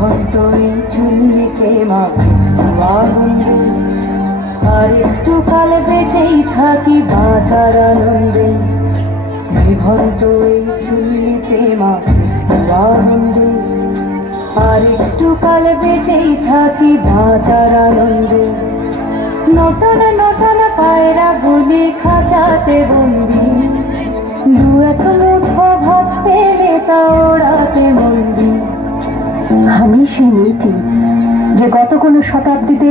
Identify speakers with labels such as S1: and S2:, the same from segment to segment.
S1: বিভক্ত এই চুল্লিতে মা আনন্দে আর একটু কাল বেঁচেই থাকি বাঁচার আনন্দে। বিভক্ত এই চুল্লিতে মা আনন্দে আর একটু কাল বেঁচেই থাকি বাঁচার আনন্দে। নটন নটন পায়রা
S2: মেয়েটি যে গত কোনো শতাব্দীতে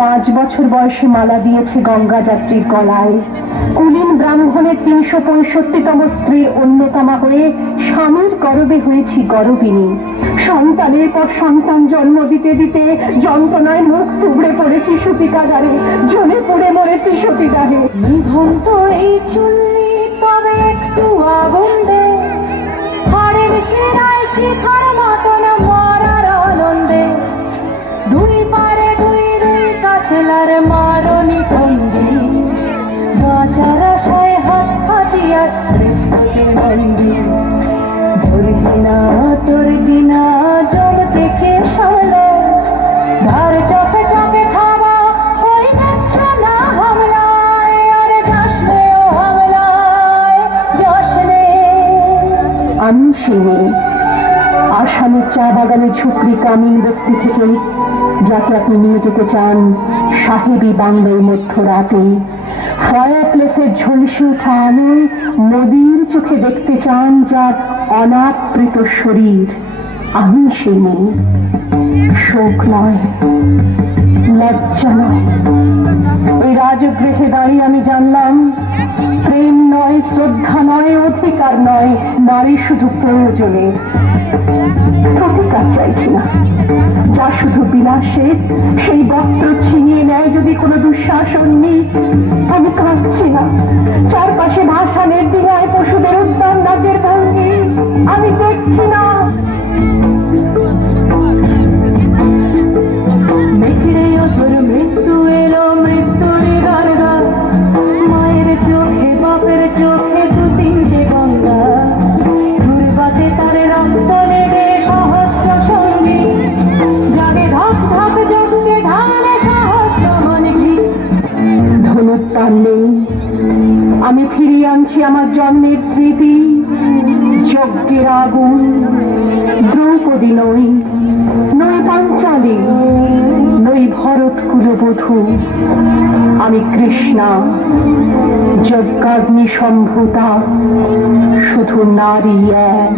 S2: পাঁচ বছর বয়সে মালা দিয়েছে গঙ্গা যাত্রীর গলায়। কুলীন ব্রাহ্মণের তিনশো পঁয়ষট্টিতম স্ত্রীর অন্যতমা হয়ে স্বামীর গরবে হয়েছি গরবিনী। সন্তানের পর সন্তান জন্ম দিতে দিতে যন্ত্রণায় মুখ তুবড়ে পড়েছি সতীকাগারে জ্বলে পড়ে মরেছি সতীদাহে।
S1: নিঘন্ত এই চুল্লি তবে একটু আগুন না ধরবি না জল দেখে সামলা ধার চোখে চোখে খাওয়া, ওই দেখছ না হামলায়, আরে যাস রে ও হামলায়, যাস রে
S2: আমি সেই আসামের চা বাগানে ঝুপড়ি কামিন বস্তি থেকে, যাকে আপনি নিয়ে যেতে চান, সাহেবী বাংলার মধ্য রাতে ফায়ার প্লেসের ঝলসে ওঠা আলোয় নদীর চোখে দেখতে চান যার অনাবৃত শরীর। আমি সেই মেয়ে। শোক নয়, লজ্জা নয়। ওই রাজগৃহে দাঁড়িয়ে আমি জানলাম, প্রেম নয়, শ্রদ্ধা নয়, অধিকার নয়, নারী শুধু প্রয়োজনে। প্রতিকার চাইছি না। যা শুধু বিলাসের, সেই বস্ত্র ছিনিয়ে কোনো নেই আমি ধনুক টানলে আমি ফিরিয়ে আনছি আমার জন্মের স্মৃতি, যজ্ঞের আগুন, দ্রৌপদী নই নই পাঞ্চালী, নই ভরত কুলবধূ। আমি কৃষ্ণা যজ্ঞাগ্নি সম্ভূতা শুধু নারী এক।